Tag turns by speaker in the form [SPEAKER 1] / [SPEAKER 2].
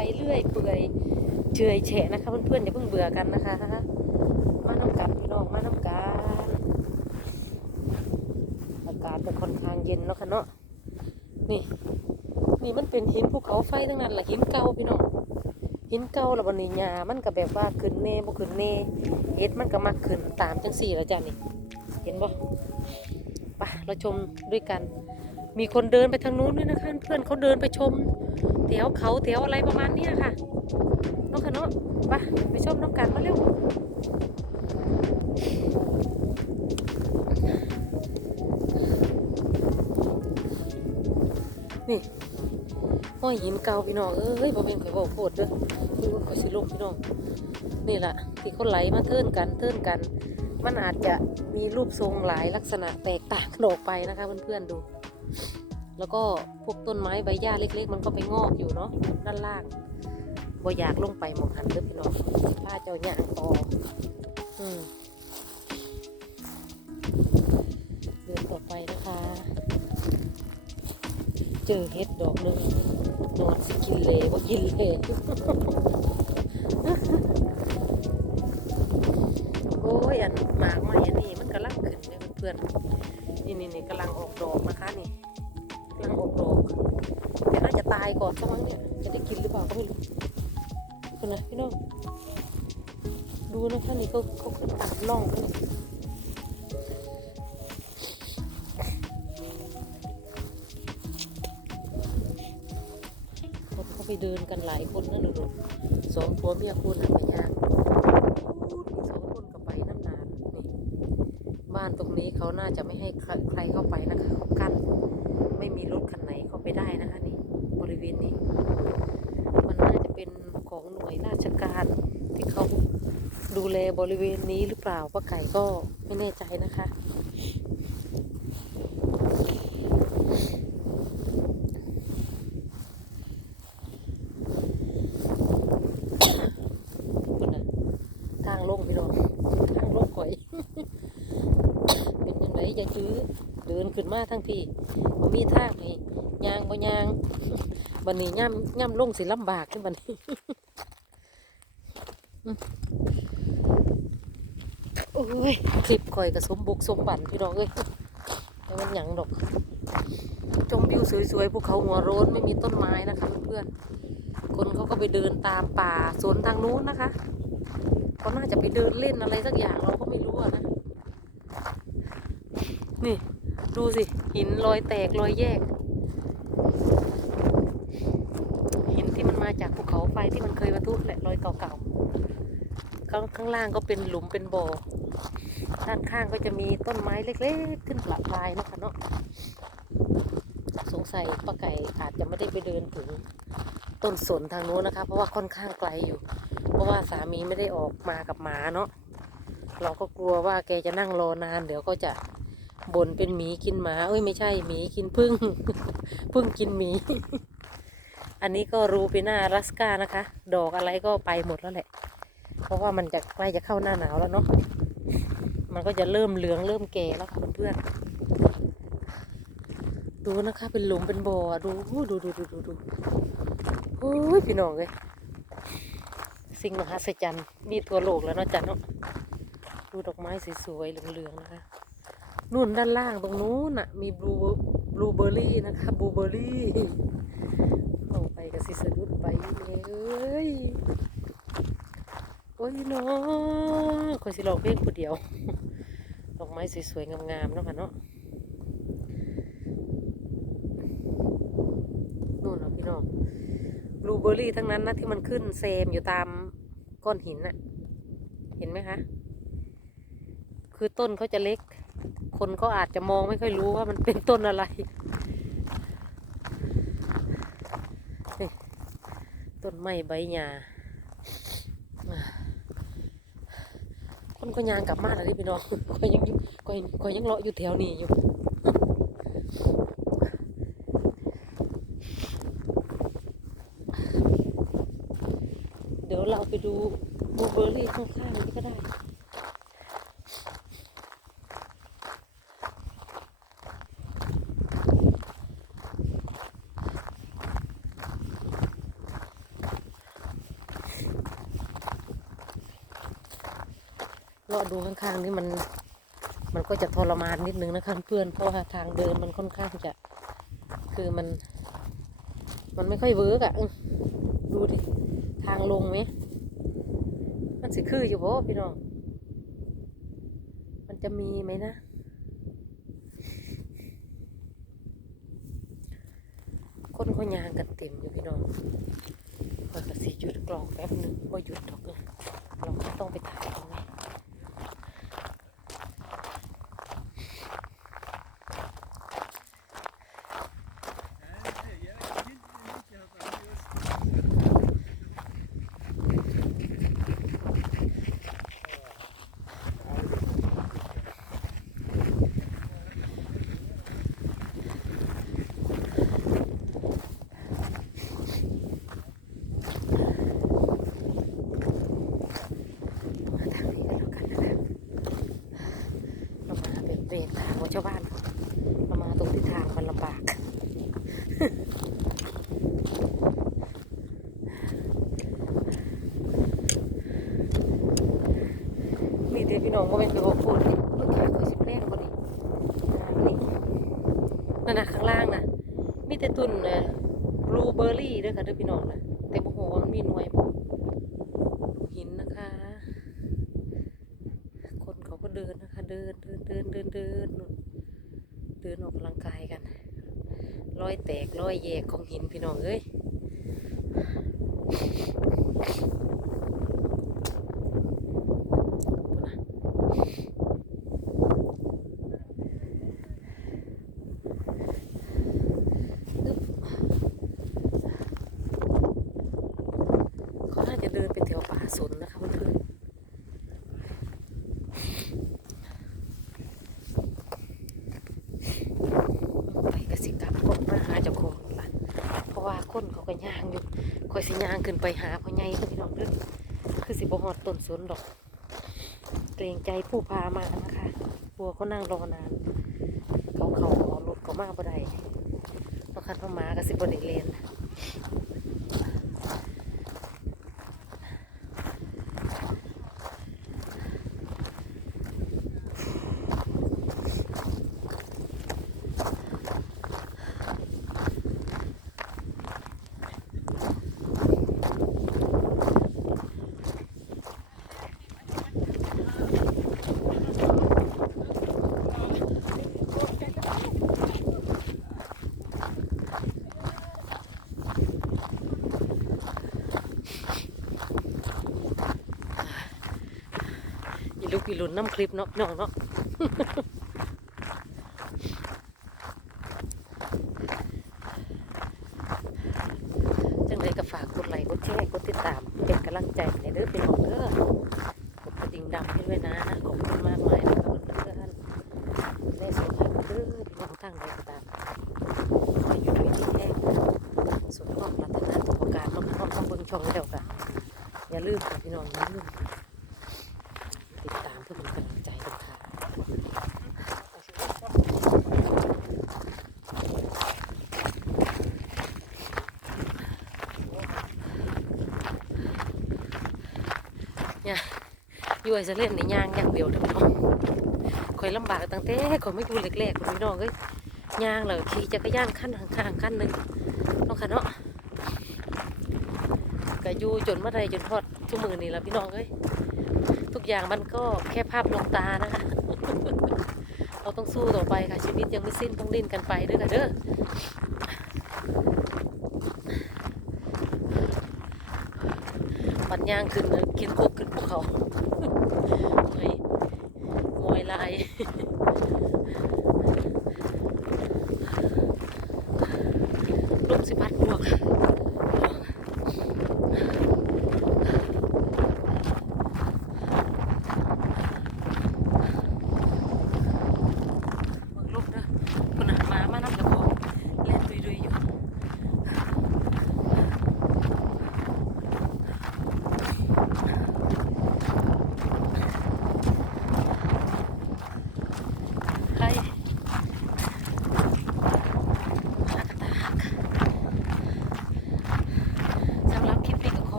[SPEAKER 1] ไปเรื่อยเปื่อยเฉยแฉะนะคะเพื่อนๆอย่าเพิ่งเบื่อกันนะคะ มาน้ำกันพี่น้องมาน้ำกันอากาศมันค่อนข้างเย็นเนาะค่ะเนาะนี่ นี่มันเป็นหินภูเขาไฟทั้งนั้นแหละหินเก่าพี่น้องหินเก่าแล้วบนนี้หญ้ามันก็แบบว่าขึ้นเน่บ่ขึ้นเน่เฮ็ดมันก็มาขึ้นตามจังสี่แล้วจ้ะนี่ เห็นบ่ไปเราชมด้วยกัน มีคนเดินไปทางนู้นด้วยนะคะเพื่อนเขาเดินไปชม แถวเขาแถวอะไรประมาณนี้ค่ะน้องค่ะเนาะไปไปชมน้องกันมาเร็วนี่ห้อยหินเก่าพี่น้องเอ้ยบ่เป็นข่อยบอกโพดเด้อคือว่าข่อยสิลงพี่น้องนี่แหละที่เขาไหลมาเทิ่นกันเทิ่นกัน มันอาจจะมีรูปทรงหลายลักษณะแตกต่างกันออกไปนะคะเพื่อนๆดู แล้วก็พวกต้นไม้ใบหญ้าเล็ก ๆ มันก็ไปงอกอยู่เนาะด้านล่างบ่อยากลงไปหมองหันเด้อพี่น้องผ้าเจ้าหยางต่ออืมเดินต่อไปนะคะ เจอเห็ดดอกหนึ่งนอนสกินเลยว่ากินเลยโอ้ยอันหมากไม้อันนี้มันกำลังขึ้นเนี่ยเพื่อนนี่นี่นี่กำลังออกดอกนะคะนี่ เดี๋ยวน่าจะตายก่อนสักมั้งเนี่ย จะได้กินหรือเปล่าก็ไม่รู้คุณนะพี่น้อง ดูนะคะนี่เขาเขาตัดล่องเลยคนเขาไปเดินกันหลายคนนะดูดูสองผัวเมียคุณนะไปย่างสองคนก็ไปน้ำนานนี่บ้านตรงนี้เขาน่าจะไม่ให้ใครใครเข้าไปนะคะเขากั้น ไม่มีรถคันไหนเข้าไปได้นะคะนี่บริเวณนี้ มันน่าจะเป็นของหน่วยราชการที่เขาดูแลบริเวณนี้หรือเปล่าป้าไก่ก็ไม่แน่ใจนะคะ คุณน่ะทางลงพี่น้องทางลงข่อย เป็นยังไงอย่าจื้อ เดินขึ้นมาทั้งพี่บ่มีทางนี่ยางบ่ยางบันนี้ย่ำย่ำลงสิลำบากขึ้นบันนี้โอ้ยคลิปข่อยกับสมบุกสมบันพี่น้องเอ้ยแต่มันหยังดอกชมวิวสวยๆภูเขาหัวโรนไม่มีต้นไม้นะคะเพื่อนๆคนเขาก็ไปเดินตามป่าสวนทางนู้นนะคะเขาน่าจะไปเดินเล่นอะไรสักอย่างเราก็ไม่รู้นะ นี่ ดูสิ หินรอยแตกรอยแยก หินที่มันมาจากภูเขาไฟที่มันเคยบรรทุกแหละรอยเก่าๆ ข้างข้างล่างก็เป็นหลุมเป็นบ่อ ด้านข้างก็จะมีต้นไม้เล็กๆ ขึ้นประปรายเนาะคะเนาะ สงสัยป้าไก่อาจจะไม่ได้ไปเดินถึงต้นสนทางโน้นนะคะ เพราะว่าค่อนข้างไกลอยู่ เพราะว่าสามีไม่ได้ออกมากับหมาเนาะเราก็กลัวว่าแกจะนั่งรอนาน เดี๋ยวก็จะ บนเป็นหมีกินหมา เอ้ยไม่ใช่หมีกินพึ่งพึ่งกินหมี อันนี้ก็รูปีหน้ารัสกานะคะ ดอกอะไรก็ไปหมดแล้วแหละ เพราะว่ามันจะใกล้จะเข้าหน้าหนาวแล้วเนาะ มันก็จะเริ่มเหลืองเริ่มแก่แล้วค่ะเพื่อนๆดูนะคะ เป็นหลุมเป็นบ่อดูดูดูดูดูดูโอ้ยพี่น้องเลยสิ่งมหัศจรรย์มีทั่วโลกแล้วเนาะจ๊ะเนาะดูดอกไม้สวยๆเหลืองๆนะคะ นู่นด้านล่างตรงนู้นน่ะ มีบลูบลูเบอร์รี่นะคะบลูเบอร์รี่ลงไปกับสิสะดุดไปเลยโอ้ยเนาะคอยสิลองเพลงผู้เดียวดอกไม้สวยๆ งามๆเนาะค่ะเนาะนู่นเนาะพี่น้องบลูเบอร์รี่ทั้งนั้นนะที่มันขึ้นเซมอยู่ตามก้อนหินน่ะ เห็นไหมคะ คือต้นเขาจะเล็ก คนก็อาจจะมองไม่ค่อยรู้ว่ามันเป็นต้นอะไร ต้นไม้ใบหญ้าคนก็ยางกลับมาแล้วนี่พี่น้องก็ยังอยู่ก็ยังก็ยังเลาะอยู่แถวนี้อยู่เดี๋ยวเราไปดูบูเบอร์รี่ข้างๆนี้ก็ได้ เลาะดูข้างๆนี่มัน มันก็จะทรมานนิดนึงนะคะเพื่อนเพราะว่าทางเดินมันค่อนข้างจะคือมัน มันไม่ค่อยเวิร์กอะดูดิทางลงไหมมันสิคืออยู่บ่พี่น้องมันจะมีไหมนะคนเขายางกันเต็มอยู่พี่น้องคอยกระสีหยุดกล่องแป๊บหนึ่งว่าหยุดดอกเลยเราก็ต้องไปถ่ายเอาไง มาทางนี้กันแล้วกันนะคะเรามาแบบเบรกทางของ ชาวบ้านเรามาตรงที่ทางมันลำบากมีแต่พี่น้องก็เป็นไปบอกพูดนี่ลูกค้าเคยสิบแรกก็ดีนี่นั่นนะข้างล่างนะมีแต่ตุ่นบลูเบอร์รี่ด้วยค่ะเด้วยพี่น้องนะแต่บ่ฮู้ว่ามันมีหน่วยบ่ หินนะคะ คนเขาก็เดินนะคะ เดิน เดินเดินเดินเดินนู่นเดินออกกำลังกายกันรอยแตกรอยแยกของหินพี่น้องเอ้ยเขาน่าจะเดินไปแถวป่าสนนะคะเพื่อนๆไปกสิกรรมคนมาหาเจ้าของล่ะ เพราะว่าคนเขาก็ ย่างอยู่คอยสิย่างขึ้นไปหาพ่อใหญ่เด้อพี่น้องเด้อคือสิบ่ฮอดต้นสนดอก เกรงใจผู้พามานะคะบัวเขานั่งรอนานเขาเขาขอรถเขามาบ่ได้เพราะคันเขามาก็สิบ่ได้เรียน อีลูกอีหลุนน้ำคลิปเนาะน้องเนาะจังเลยก็ฝากกดไลค์กดแชร์กดติดตามเป็นกำลังใจในเด้อเป็นของเด้อกดกระดิ่งดำให้ด้วยนะขอบคุณมากมายนะคะเพื่อนๆได้สนใจเด้อพี่น้องตั้งใจก็ตามขอยอยู่ด้วยที่แท้ส่วนห้องรัตนาตุปการน้องน้องต้องเบิ่งช่องเดียวกันอย่าลืมพี่น้องอย่าลืมติดตามเพื่อเป็นกำลังใจกันค่ะเนี่ย อยู่ไอเซเล่นในย่างอย่างเดียวเด้อพี่น้องคอยลำบากตั้งแต่คอยไม่อยู่เล็กๆพี่น้องเอ้ยย่างเลยขี่จักรยานขั้นข้างๆขั้นหนึ่งเนาะค่ะเนาะก็อยู่จนเมื่อไรจนทอดชั่วมือนี่ละพี่น้องเอ้ยทุกอย่างมันก็แค่ภาพลวงตานะคะเราต้องสู้ต่อไปค่ะชีวิตยังไม่สิ้นต้องดิ้นกันไปด้อค่ะเด้อปัน ย่างขึ้นเลยกินโคกขึ้นภูเขา มวยมวยลาย